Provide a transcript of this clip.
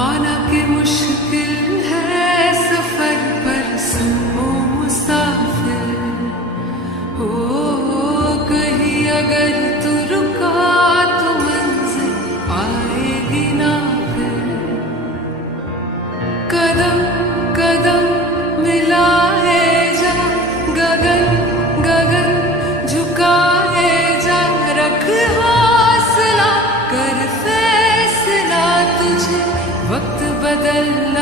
माना कि मुश्किल है सफर पर सुनो मुसाफिर हो, कहीं अगर तू रुका तो मंजिल आएगी ना फिर। कदम कदम मिलाए जा, गगन गगन झुकाए जा, रख हौसला कर फैसला तुझे वक्त बदलना